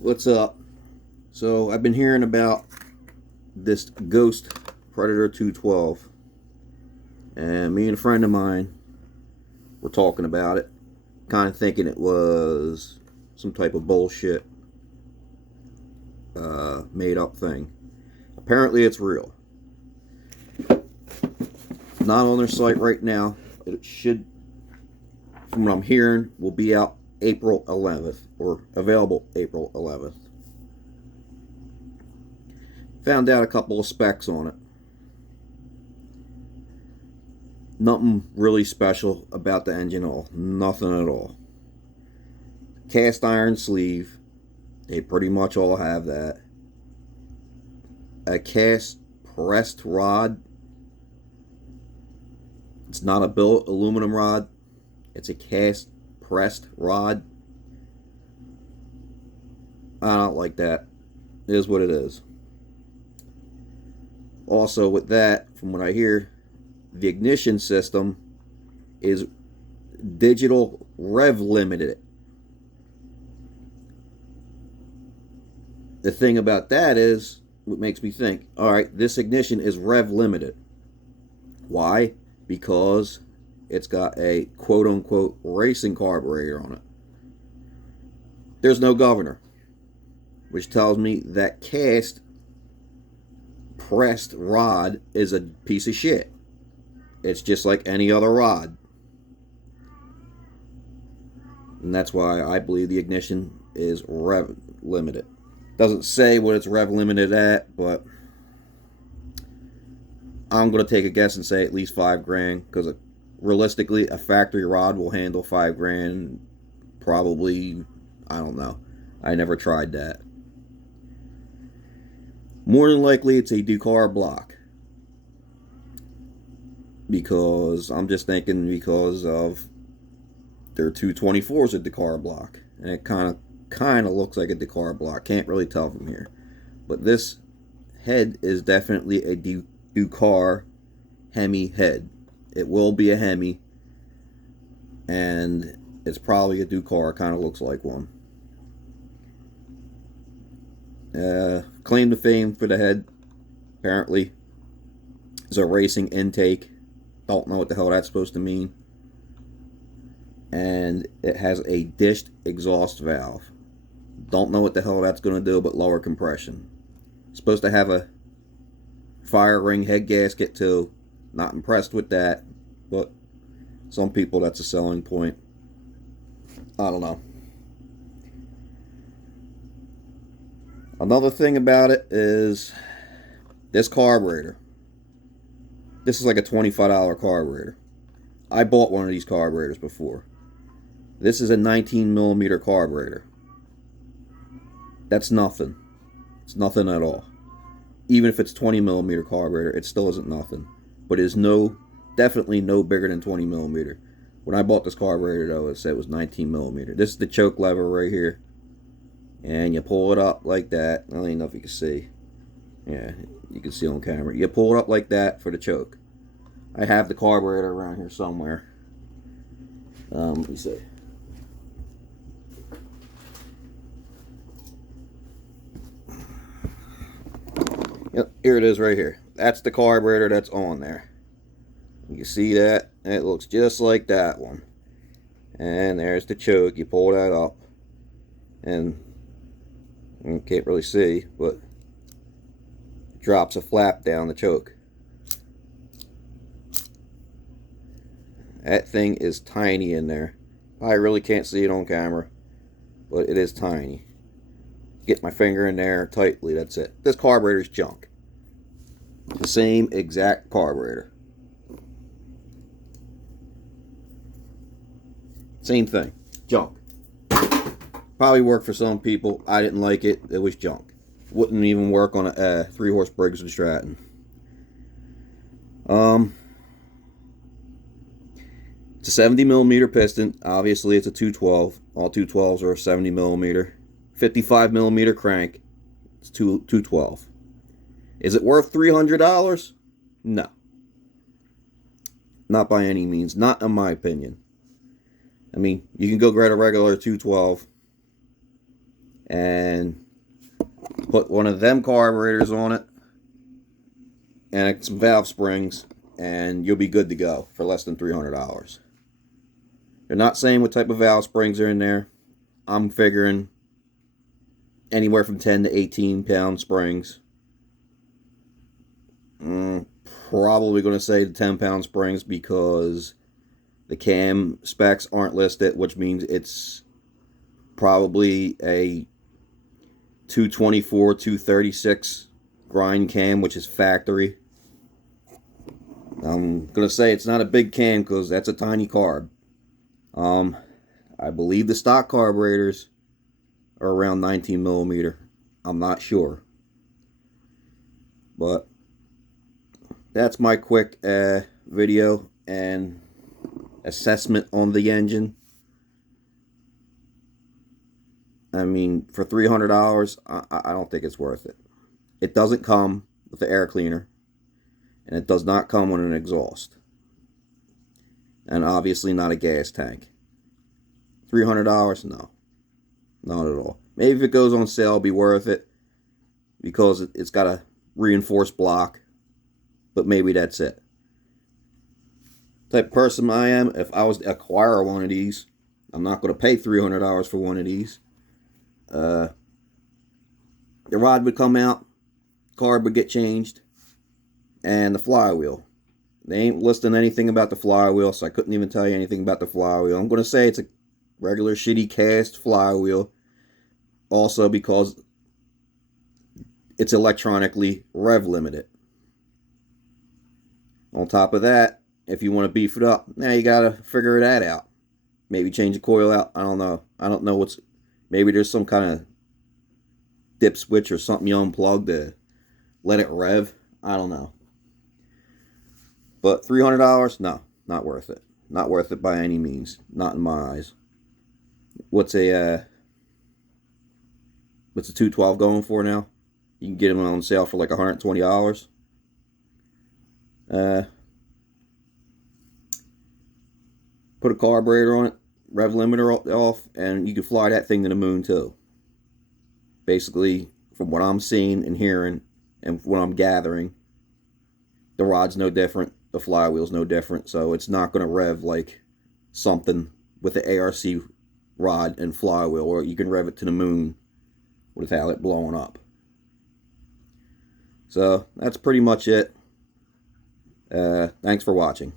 What's up? So I've been hearing about this Ghost Predator 212, and me and a friend of mine were talking about it, kind of thinking it was some type of bullshit, made up thing. Apparently, it's real. Not on their site right now. It should, from what I'm hearing, will be out April 11th or available April 11th. Found out a couple of specs on it. Nothing really special about the engine at all. Nothing at all. Cast iron sleeve. They pretty much all have that. A cast pressed rod. It's not a billet aluminum rod. It's a cast pressed rod. I don't like that. It is what it is. Also, with that, from what I hear, the ignition system is digital rev limited. The thing about that is, what makes me think, all right, this ignition is rev limited. Why? Because it's got a quote unquote racing carburetor on it. There's no governor, which tells me that cast pressed rod is a piece of shit. It's just like any other rod. And that's why I believe the ignition is rev limited. Doesn't say what it's rev limited at, but I'm going to take a guess and say at least $5,000, because realistically, a factory rod will handle $5,000. Probably, I don't know. I never tried that. More than likely, it's a Dakar block. Because I'm just thinking because of their 224s a Dakar block, and it kind of looks like a Dakar block. Can't really tell from here, but this head is definitely a Dakar Hemi head. It will be a Hemi, and it's probably a Dakar. Kind of looks like one. Claim to fame for the head, apparently, is a racing intake. Don't know what the hell that's supposed to mean. And it has a dished exhaust valve. Don't know what the hell that's going to do, but lower compression. Supposed to have a fire ring head gasket too. Not impressed with that, but some people that's a selling point. I don't know. Another thing about it is this carburetor. This is like a $25 carburetor. I bought one of these carburetors before. This is a 19mm carburetor. That's nothing. It's nothing at all. Even if it's 20mm carburetor, it still isn't nothing. But it is definitely no bigger than 20mm. When I bought this carburetor, though, it said it was 19mm. This is the choke lever right here. And you pull it up like that. I don't even know if you can see. Yeah, you can see on camera. You pull it up like that for the choke. I have the carburetor around here somewhere. Let me see. Yep, here it is right here. That's the carburetor that's on there. You see that? It looks just like that one. And there's the choke. You pull that up. And you can't really see, but it drops a flap down the choke. That thing is tiny in there. I really can't see it on camera, but it is tiny. Get my finger in there tightly, that's it. This carburetor's junk. The same exact carburetor. Same thing. Junk. Probably worked for some people. I didn't like it. It was junk. Wouldn't even work on a 3-horse Briggs & Stratton. It's a 70mm piston. Obviously, it's a 212. All 212s are 70mm. 55mm crank. It's 212. Is it worth $300? No. Not by any means. Not in my opinion. I mean, you can go get a regular 212 and put one of them carburetors on it and some valve springs, and you'll be good to go for less than $300. They're not saying what type of valve springs are in there. I'm figuring anywhere from 10 to 18 pound springs. Probably going to say the 10 pound springs because the cam specs aren't listed, which means it's probably a 224, 236 grind cam, which is factory. I'm going to say it's not a big cam because that's a tiny carb. I believe the stock carburetors are around 19 millimeter. I'm not sure. But that's my quick video and assessment on the engine. I mean, for $300, I don't think it's worth it. It doesn't come with the air cleaner, and it does not come with an exhaust, and obviously not a gas tank. $300? No, not at all. Maybe if it goes on sale, it'll be worth it because it's got a reinforced block, but maybe that's it. Type of person I am, if I was to acquire one of these, I'm not going to pay $300 for one of these. The rod would come out, carb would get changed, and the flywheel. They ain't listing anything about the flywheel, so I couldn't even tell you anything about the flywheel. I'm going to say it's a regular shitty cast flywheel, also because it's electronically rev limited. On top of that, if you want to beef it up, now you got to figure that out. Maybe change the coil out. I don't know. I don't know what's... Maybe there's some kind of dip switch or something you unplug to let it rev. I don't know. But $300? No, not worth it. Not worth it by any means. Not in my eyes. What's a 212 going for now? You can get them on sale for like $120. Put a carburetor on it, rev limiter off, and you can fly that thing to the moon too. Basically, from what I'm seeing and hearing and what I'm gathering, the rod's no different, the flywheel's no different, so it's not going to rev like something with the ARC rod and flywheel, or you can rev it to the moon without it blowing up. So that's pretty much it. Thanks for watching.